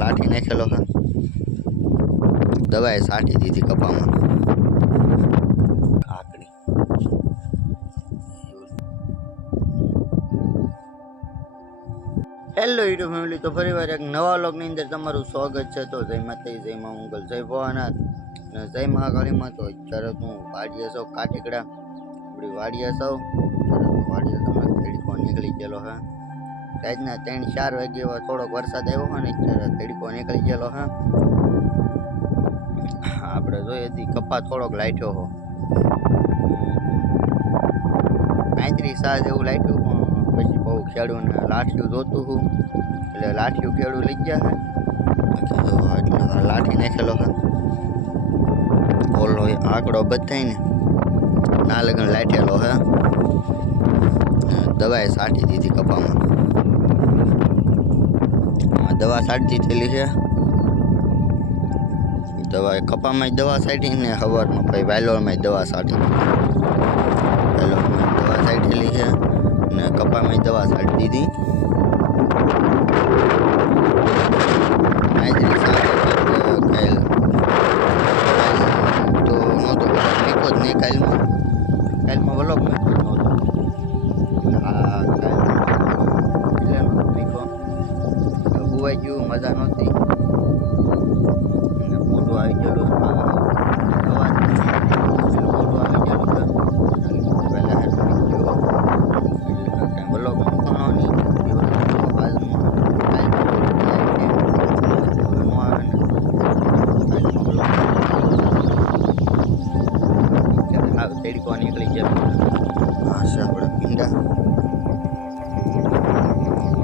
લાઠી નાખેલો હા દવાએ છાંટી દીધી કપામાં. કાકડી હેલો યુટ્યુબ ફેમિલી તો ફરીવાર એક નવા લોકની અંદર તમારું સ્વાગત છે. તો જય માતાજી, જય મા મંગલ, જય ભવાનાથ અને જય મહાકાળીમાં તો અત્યારે હું વાડીએ સૌ કાટેકડા. આપણી વાડીએ સૌ વાડીએ તમે તડકો નીકળી ગયેલો, હે. રાતના ત્રણ, ચાર વાગે એવા થોડોક વરસાદ આવ્યો હોય ને અત્યારે તડકો નીકળી ગયેલો, હે. આપણે જોઈએ હતી કપા થોડોક લાઈટ્યો હો. પાંત્રીસ સાત એવું લાગ્યું પણ પછી બહુ ખેડૂને લાઠિયું જોતું હતું એટલે લાઠિયું ખેડૂ લઈ ગયા છે બાકી જો એટલે આ લાઠી નાખેલો છે ઓલો એ આંકડો બધાય ને ના લગન લાઠેલો છે ને દવાએ છાંટી દીધી કપામાં. આ દવા છાંટતી થયેલી છે. દવા કપામાં દવા છાંટી ને સવારમાં પછી વાયલોરમાં દવા છાંટી વાયલોરમાં દવા છાંટેલી છે ને કપામાં દવા છાંટી દીધી. આજની સાથે કાલ તો નહોતો નીકો જ નહીં કાલમાં કાલમાં વલોક નીકો જ નહોતો હા કાલ એટલે નહોતો નીકો ગુવાઈ ગયું મજા નહોતી અને મોટું આવી ગયેલું આ અવાજ મોટું આવી ગયેલું છે પહેલાં હેલ્પ ગયો એટલે કાંઈ વલોક મૂકવાનો નહીં દિવસમાં બાજુમાં કાલ નો આવે ને કાલમાં વલોક ત્યારે હાવ તડકો નીકળી જાય આ છે આપણે ભીંડા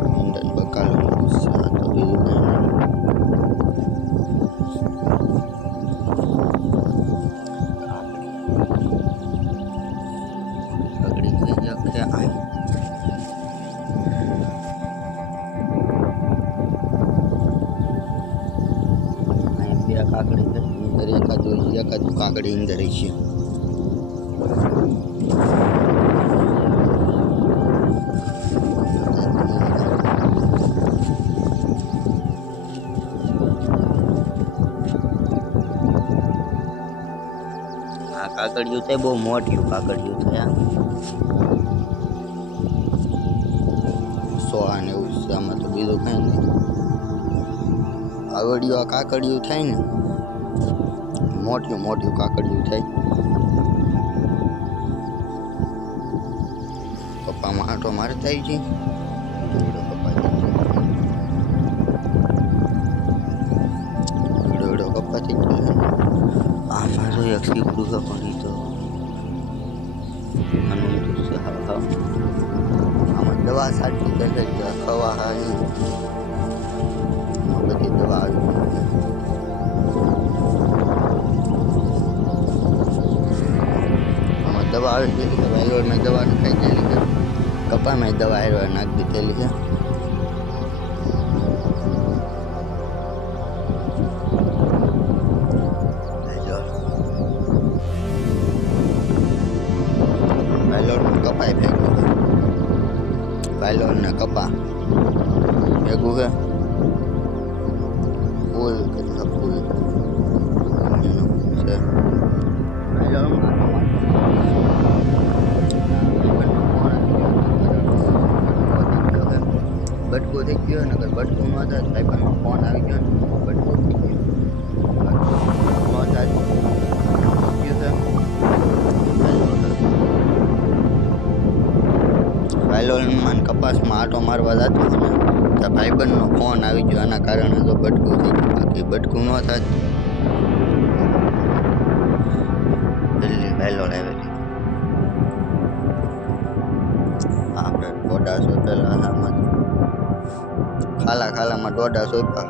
ભીંડા બકાલું છે આ તો બીજું કાંઈ નહીં કાકડી થઈ ગયા કે આઈ અહીંયા બે કાકડી છે અંદર એકાદું એકાદું કાકડી અંદર છે કાકડિયું છે બહુ મોટિયું કાકડિયું છે આ સો અને એવું છે આમાં તો બીજું કાંઈ નહીં. આવડિયું આ કાકડિયું થાય ને મોટિયું મોટિયું કાકડિયું થાય. પપ્પામાં આંટો મારે થાય છે. ગયો. આ મારો એક સીપડું છે પણ હા આમાં દવા સાચી કે છે કે ખવા હા ઈ આમાં બધી દવા આવી દવા આવી છે વાયરોડમાં દવા નખાઈ ગયેલી છે. કપામાં દવા આવ્યો નાખી દીધેલી છે. વાયલોડ ને કપા ભેગું છે ફૂલ કેટલા ફૂલ છે બટકું થઈ ગયો નગર બટકું ન થાય ભાઈબંધનો ફોન આવી ગયો ને આટો મારવા જતો ને, તો ભાઈબંધનો ફોન આવી ગયો. આના કારણે તો બટકું થઈ ગયું. બાકી બટકું ન થાય જલ્દી વાયલોડ આવેલી. આપણે દોઢા સોપેલા ખાલા ખાલામાં દોઢા સોપ્યા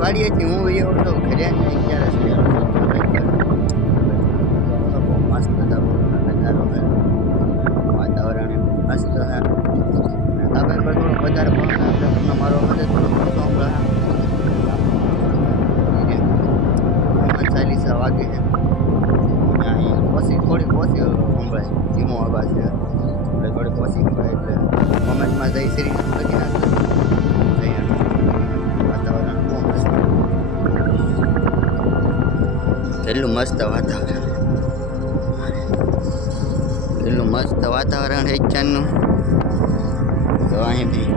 વાડીએથી હું એવો તો ઘરે ત્યારે મસ્ત નજારો છે વાતાવરણ એમ મસ્ત છે ધાબા પર થોડો વધારે તમને મારો અવાજ થોડો મોટો ચાલીસા વાગે છે. પછી થોડીક ઓછી સંભળાય. ધીમો અવાજ છે. એટલે થોડીક ઓછી સંભળાય એટલે કોમેન્ટમાં જઈ શ્રી મસ્ત વાતાવરણ. એટલું મસ્ત વાતાવરણ છે ચાંદનું તો અહીંથી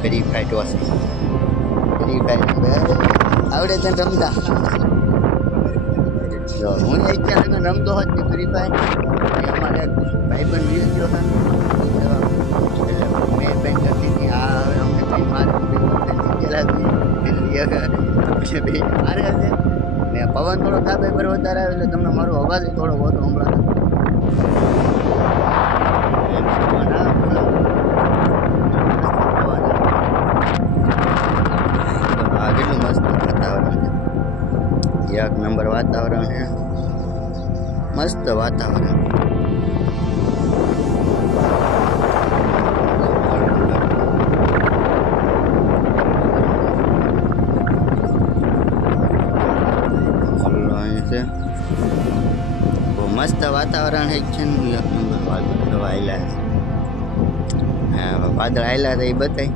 ફ્રી ફાઈટ વાસે ફ્રી ફાઈટ આવડે તને રમતા. જો હું એક ચાર રમતો હોત ને ફ્રી ફાયર અમારે ભાઈ પણ વીર ગયો હતો. એટલે મેં બેન કરતી હતી ને પવન થોડો ધાબે પર વધારે આવે એટલે તમને મારો અવાજ થોડો વધુ સંભળાતો આ કેટલું મસ્ત વાતાવરણ એક નંબર વાતાવરણ છે. મસ્ત વાતાવરણ. વાતાવરણ છે છે ને એક આવેલા છે. હા વાદળ આવેલા હતા એ બતાય.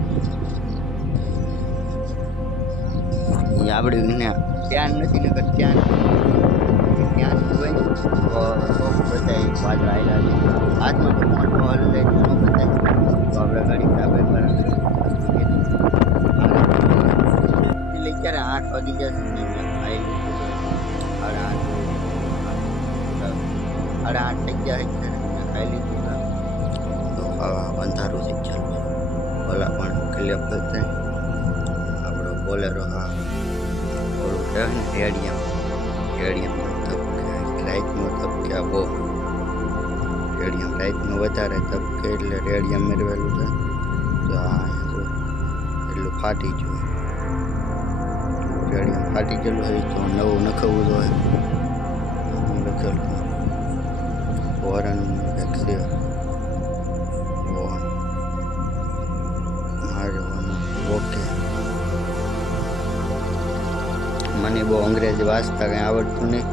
એ આપણે ધ્યાન નથી ને ધ્યાન ત્યાં હોય બધાય વાદળ આવેલા છે. હાથમાં તો મોટો હલ લે બધાય તો આપણે ઘડી ધાબે પર ક્યારે આઠ વાગી જશે? પણ ક્લિયર આપણો બોલેરો હા. ઓલું છે ને રેડિયમ તબકે રાઈટનો તબકે આ બહુ. રેડિયમ રાઈટનું વધારે તબકે એટલે રેડિયમ મેળવેલું છે. તો આ એટલું ફાટી ગયું. રેડિયમ ફાટી ગયેલું હોય તો નવું નખવું જોઈએ હું લખેલું વોરન એક્સિયર ઓકે. મને બહુ અંગ્રેજી વાંચતા કંઈ આવડતું નહીં.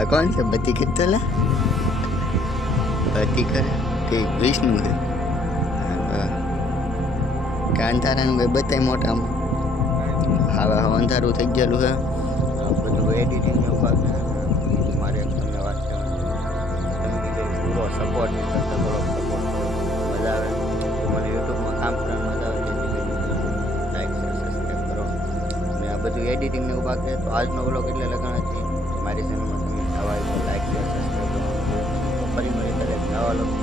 આ કોણ છે? બધી કેટલા બધી કરે? કે વિષ્ણુ છે? કાંતારાનું ભાઈ બતાય મોટામાં? હવે અંધારું થઈ ગયેલું છે. બધું એડિટિંગનો સપોર્ટ કરતા થોડોક સપોર્ટ મજા આવે. મને યુટ્યુબમાં કામ કરવાની મજા આવે છે લાઈક શેર સબસ્ક્રાઈબ કરો. અને આ બધું એડિટિંગને એવું કરે તો આજનો બ્લોગ એટલે લગાણ હતી મારી ચેનલમાં તમે નવા લાઈક શેર સબસ્ક્રાઈબ કરો. ફરી મળી કરે નવા લોકો